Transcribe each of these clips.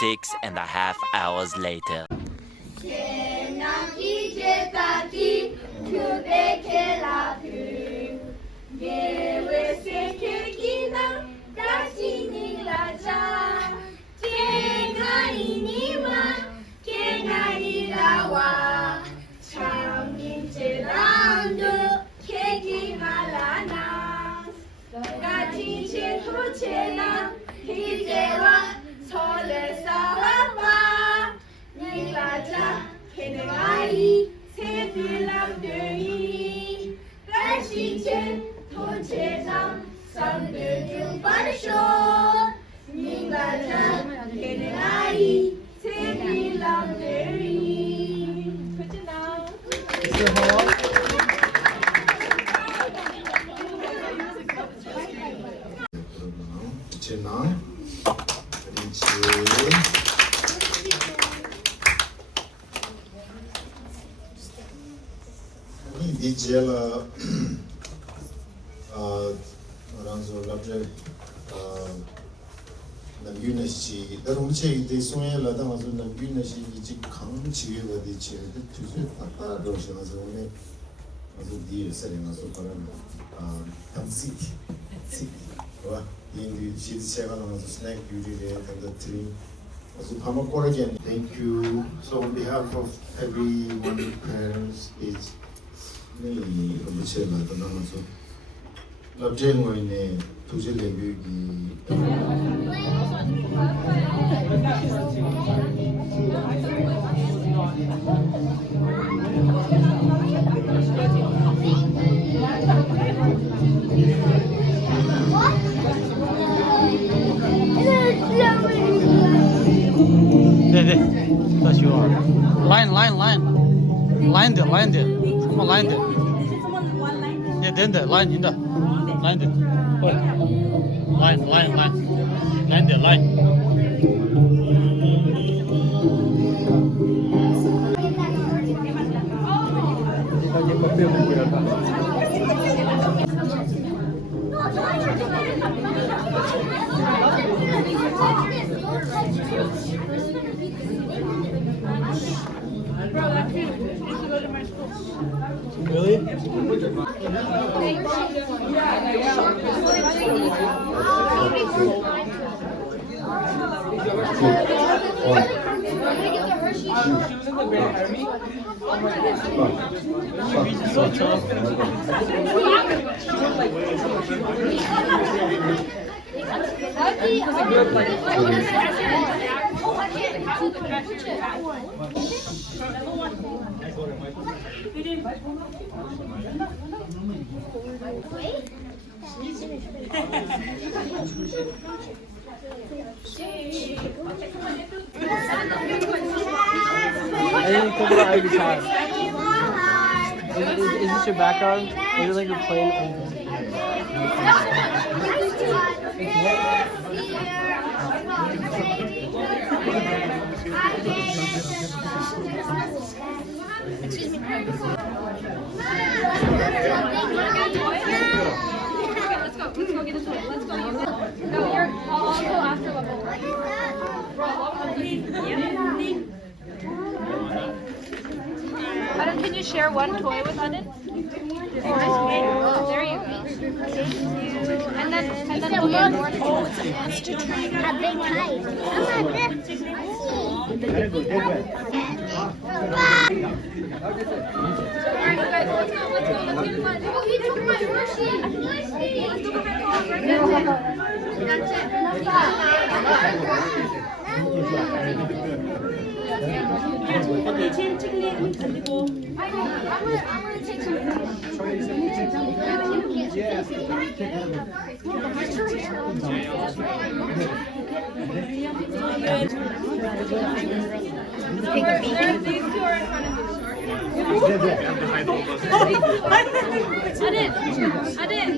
6.5 hours later. Thank you. So on behalf of everyone, parents, it's me, Michelle, the Namazo. Lobjeng mo ine tuje lengyu Line there. Someone line there. Yeah, then the line in the line there. Line there, line. Really? So tough. I didn't think about Ivy time. Is this your background? Or is it like you're playing? Excuse me. Let's go get a toy. Let's go. No, I'll go after level. Adam, can you share one toy with Adam? Oh, there you go. Thank you. And then we'll get more toys. It's to try a big kite. Alright, guys, let's go. Let's get one. Oh, he took my Hershey. Let's go back home. That's I'm gonna take some. I did.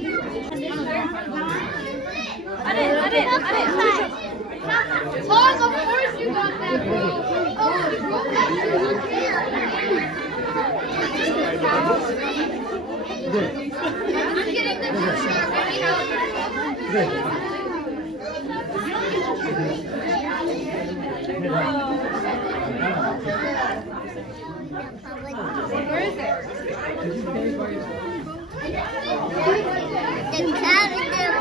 Lars, of course you got that, bro. Oh, I'm getting the picture. Where is it? The cat is there.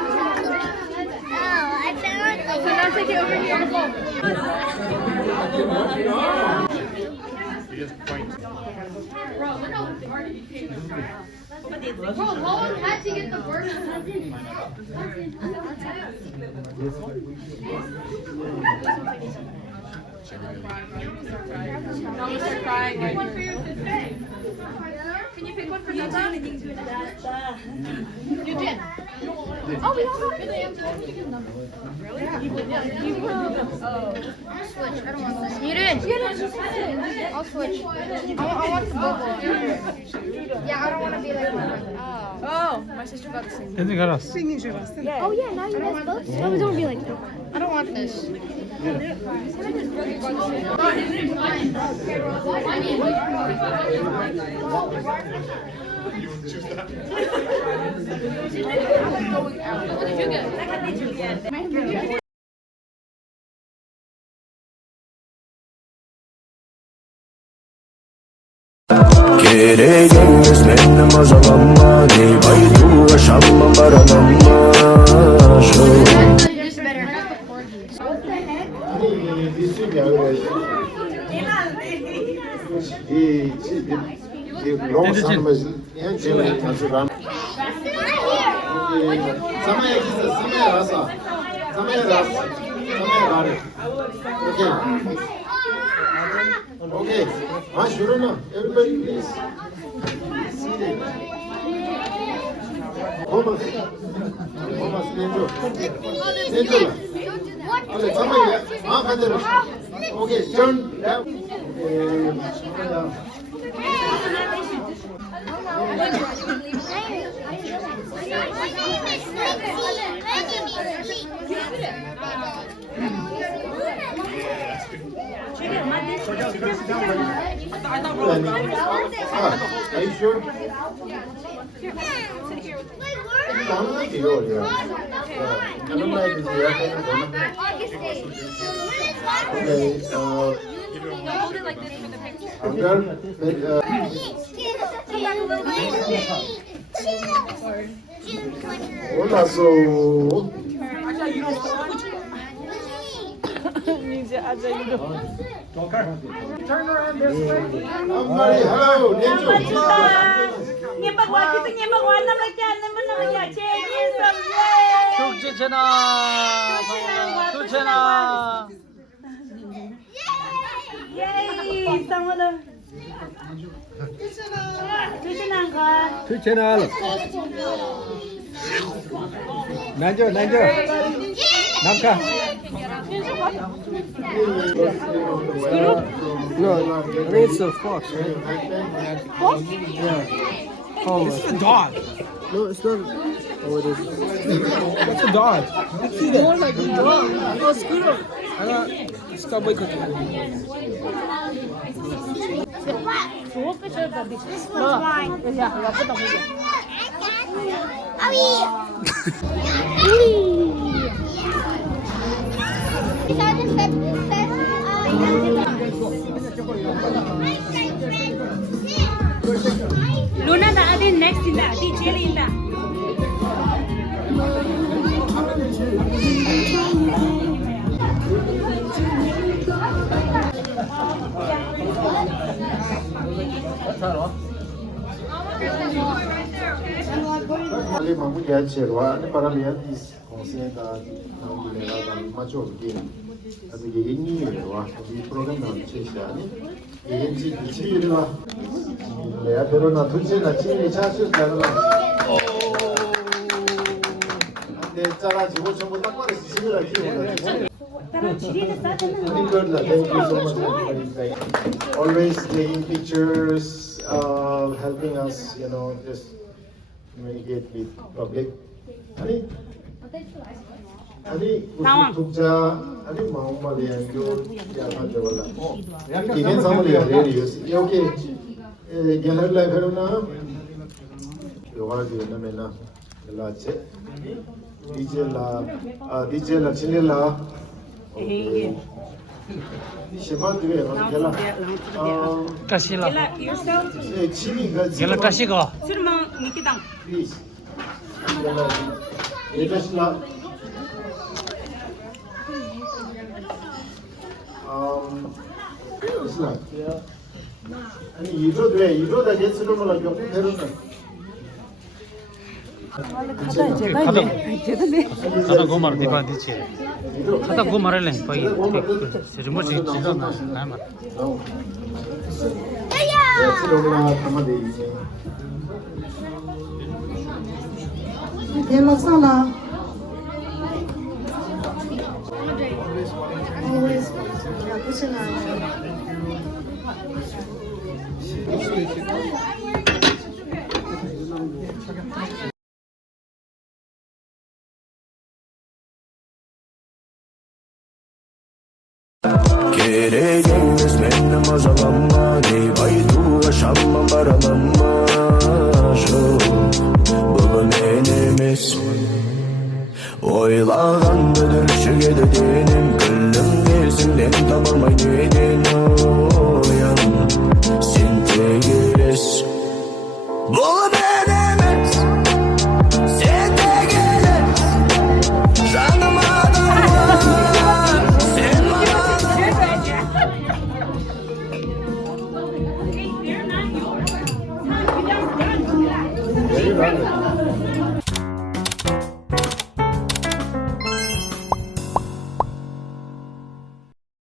Oh, I found it. So now take it over here. Bro, look how hard you came. Bro, Logan had to get the burger. Now we start crying. Pick one for your sister. Can you pick one for Tata? You did. Oh, we don't have it. Really? Yeah. Oh. Switch. I don't want this. You did. I'll switch. I want the bubble. Yeah, I don't want to be like my brother. Oh, my sister got the same. Kendin karas. Yeah. Oh yeah, now you guys both. No, don't be like that. I don't want this. Gereğiniz benim o zaman ne baydu yaşamam aramam Okay, Shurana, everybody please. Thomas, Nenjo. Okay, turn down. Are you sure? Okay, Hold it like this for the picture. Hola, so. Turn around this way. Everybody, hello, Nenjo. Nghe bác quá, cái nghe bác quá năm nay cha năm nay nó giờ che nghe sầm Türkçe çena. Türkçe çena. Yay, xong rồi đâu. Türkçe nào con? Türkçe ne alır? Nenjo. Namka. No, I think it's a fox, right? Fox? Yeah. Oh, it's a dog. No, it's not. Oh, it is. What's a dog? It's more like a dog. Oh, Scooter. It's got way cooking. This one's mine. Luna đã đi next in đã đi chơi in đã. Ali mamu ya cherwa ne para lian is conseil da no le da macho que as que ni wa di program no che shani e ji chi le ya pero na tu che na chi ni cha su da no de tsara ji wo chong da kwa de chi la ki Thank you so much everybody. Always taking pictures, helping us, just communicate with public. Ani tukja ani mauma le anjo ya ma jawala. Kigen samali ya radius. Okay. Galer life hero na. Yoga ji na mena la che. DJ la chile la. Okay. Shema dire gela. Kasila. Yourself? Chimi Gela kasiko. Sirma Nikitang. please. Gela. Edesla. Isla. 아니 이도다 제스로 몰라 좀 해로나. Kada gomar di ba diche. Kada gomar le pai. Remote chida na nama. 제스로 몰라 담아대 이제. Yemasana. Gereğimiz benim o zamanlar baydu yaşamam baranamaz Bulun enimiz Oylağan bölüşü dediğinim Gülüm değilsin ben tapılmay dedin